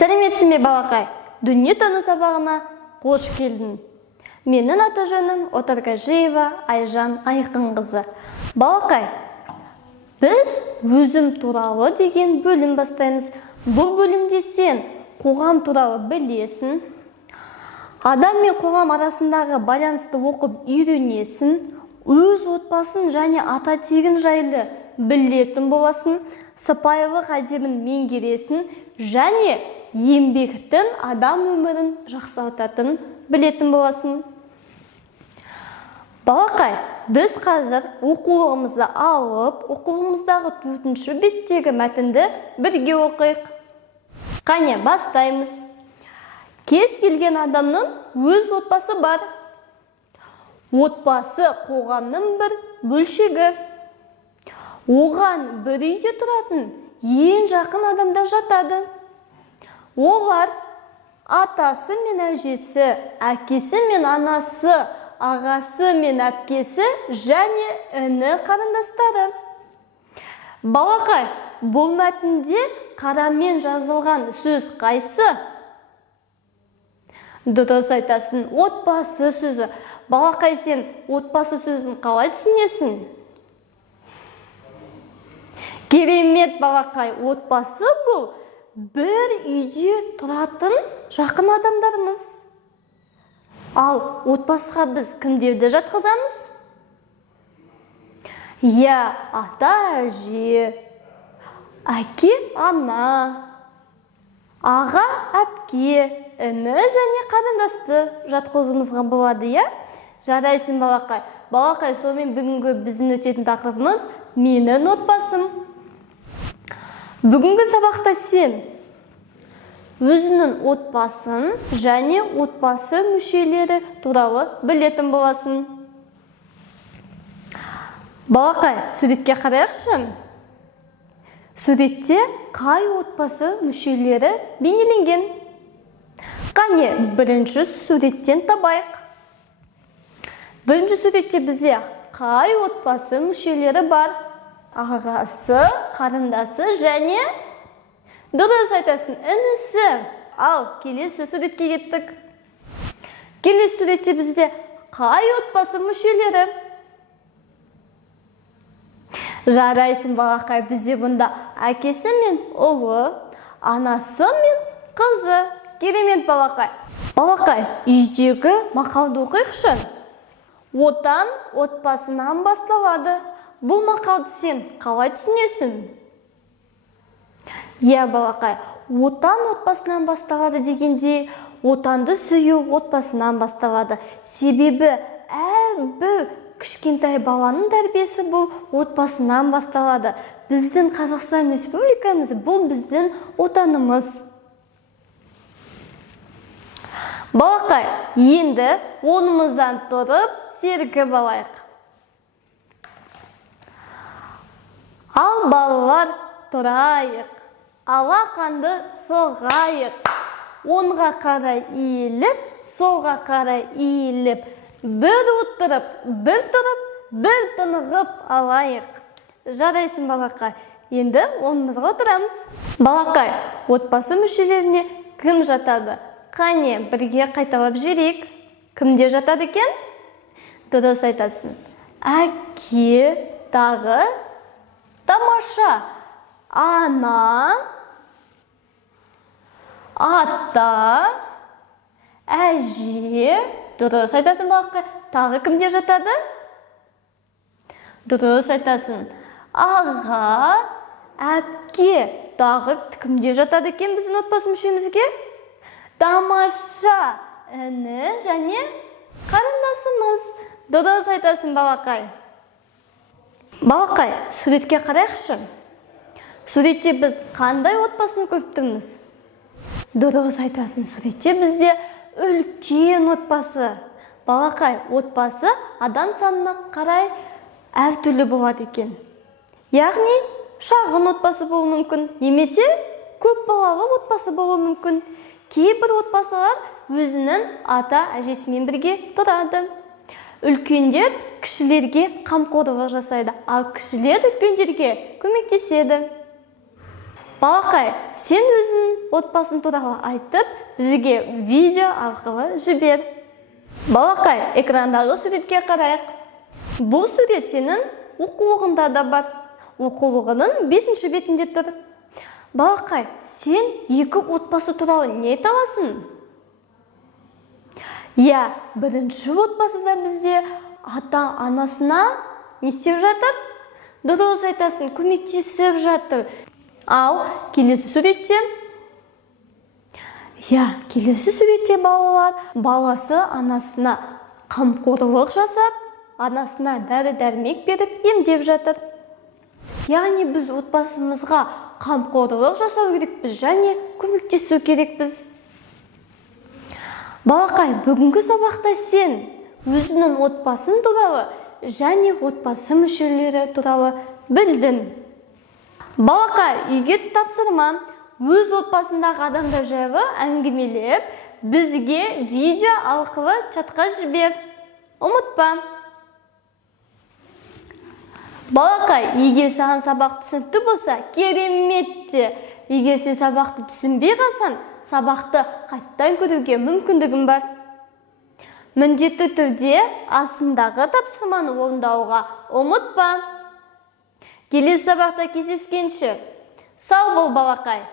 Сәлеметсің бе балақай? Дүние тану сабағына қош келдің. Менің аты-жөнім Отарғажиева Айжан Айқынқызы. Балақай, біз өзім туралы деген бөлім бастаймыз. Бұл бөлімде сен қоғам туралы білесің, адам мен қоғам арасындағы байланысты оқып үйренесің, өз отбасын және ата тегін жайлы білетін боласың, сыпайылық әдебін меңгересің және еңбектің адам өмірін жақсартатын білетін боласың. Балақай, біз қазір оқулығымызды алып, оқулығымыздағы 4-ші беттегі мәтінді бірге оқиық. Қане, бастаймыз. Кез келген адамның өз отбасы бар. Отбасы қоғамның бір бөлшегі. Оған бір үйде тұратын ең жақын адамдар жатады. Олар атасы мен әжесі, әкесі мен анасы, ағасы мен әпкесі және іні қарындастары. Балақай, бұл мәтінде қарамен жазылған сөз қайсы? Дұрыс айтасың, отбасы сөзі. Балақай, сен отбасы сөзін қалай түсінесің? Керемет балақай, отбасы бұл бір үйде тұратын жақын адамдарымыз. Ал отбасыға біз кімдерді жатқызамыз? Ата, әже, әке, ана, аға, әпке, іні және қарындасты жатқызуымызға болады, Жарайсың балақай. Балақай, сонымен бүгінгі біздің өтетін тақырыбымыз менің отбасым. Бүгінгі сабақта сен өзінің отбасын және отбасы мүшелері туралы білетін боласың. Балақай, суретке қарайықшы. Суретте қай отбасы мүшелері бейнеленген? Қане, бірінші суреттен табайық. Бірінші суретте бізде қай отбасы мүшелері бар? Ағасы, қарындасы және дұрыс айтасың, інісі. Ал, келесі суретке кеттік. Келесі суретте бізде қай отбасы мүшелері? Жарайсың балақай, бізде бұнда әкесі мен ұлы, анасы мен қызы. Керемет балақай. Балақай, үйдегі мақалды оқиықшы. Отан отбасынан басталады. Бұл мақалды сен қалай түсінесің? Балақай, отан отбасынан басталады дегенде, отанды сүю отбасынан басталады. Себебі әрбір кішкентай баланың тәрбиесі бұл отбасынан басталады. Біздің Қазақстан Республикамыз бұл біздің отанымыз. Балақай, енді онымыздан тұрып сергіп алайық. Ал балалар, тұрайық, алақанды соғайық, оңға қарай иіліп, солға қарай иіліп, бір отырып, бір тұрып, бір тынығып алайық. Жарайсың балақай, енді онымызға отырамыз. Балақай, отбасы мүшелеріне кім жатады? Қане, бірге қайталап жіберейік. Кімде жатады екен? Дұрыс айтасың. Әке, тағы, тамаша, ана, ата, әже. Дұрыс айтасың балақай. Тағы кімде жатады? Дұрыс айтасың. Аға, әпке. Тағы кімде жатады екен біздің отбасы мүшемізге? Тамаша, іні және қарындасымыз. Дұрыс айтасың балақай. Балақай, суретке қарайықшы. Суретте біз қандай отбасын көріп тұрмыз? Дұрыс айтасың, суретте бізде үлкен отбасы. Балақай, отбасы адам санына қарай әртүрлі болады екен. Яғни, шағын отбасы болуы мүмкін, немесе көп балалы отбасы болуы мүмкін. Кейбір отбасылар өзінің ата әжесімен бірге тұрады. Үлкендер кішілерге қамқорлық жасайды, ал кішілер үлкендерге көмектеседі. Балақай, сен өзің отбасың туралы айтып, бізге видео арқылы жібер. Балақай, экрандағы суретке қарайық. Бұл сурет сенің оқулығында да бар. Оқулығының 5-ші бетінде тұр. Балақай, сен екі отбасы туралы не айта аласың? Я, бірінші отбасыда бізде ата-анасына не істеп жатыр? Дұрыс айтасың, көмектесіп жатыр. Ал келесі суретте? Келесі суретте балалар баласы анасына қамқорлық жасап, анасына дәрі-дәрмек беріп емдеп жатыр. Яғни біз отбасымызға қамқорлық жасау керекпіз және көмектесу керекпіз. Балақай, бүгінгі сабақта сен өзінің отбасын туралы және отбасы мүшелері туралы білдің. Балақай, үйге тапсырма, өз отбасындағы адамдар жайлы әңгімелеп, бізге видео арқылы чатқа жібер. Ұмытпа. Балақай, егер саған сабақ түсінікті болса, кереметте. Егер сен сабақты түсінбей қалсаң, сабақты қайттан көруге мүмкіндігім бар. Міндетті түрде астындағы тапсырманы орындауға ұмытпа. Келесі сабақта кездескенше. Сау бол, балақай.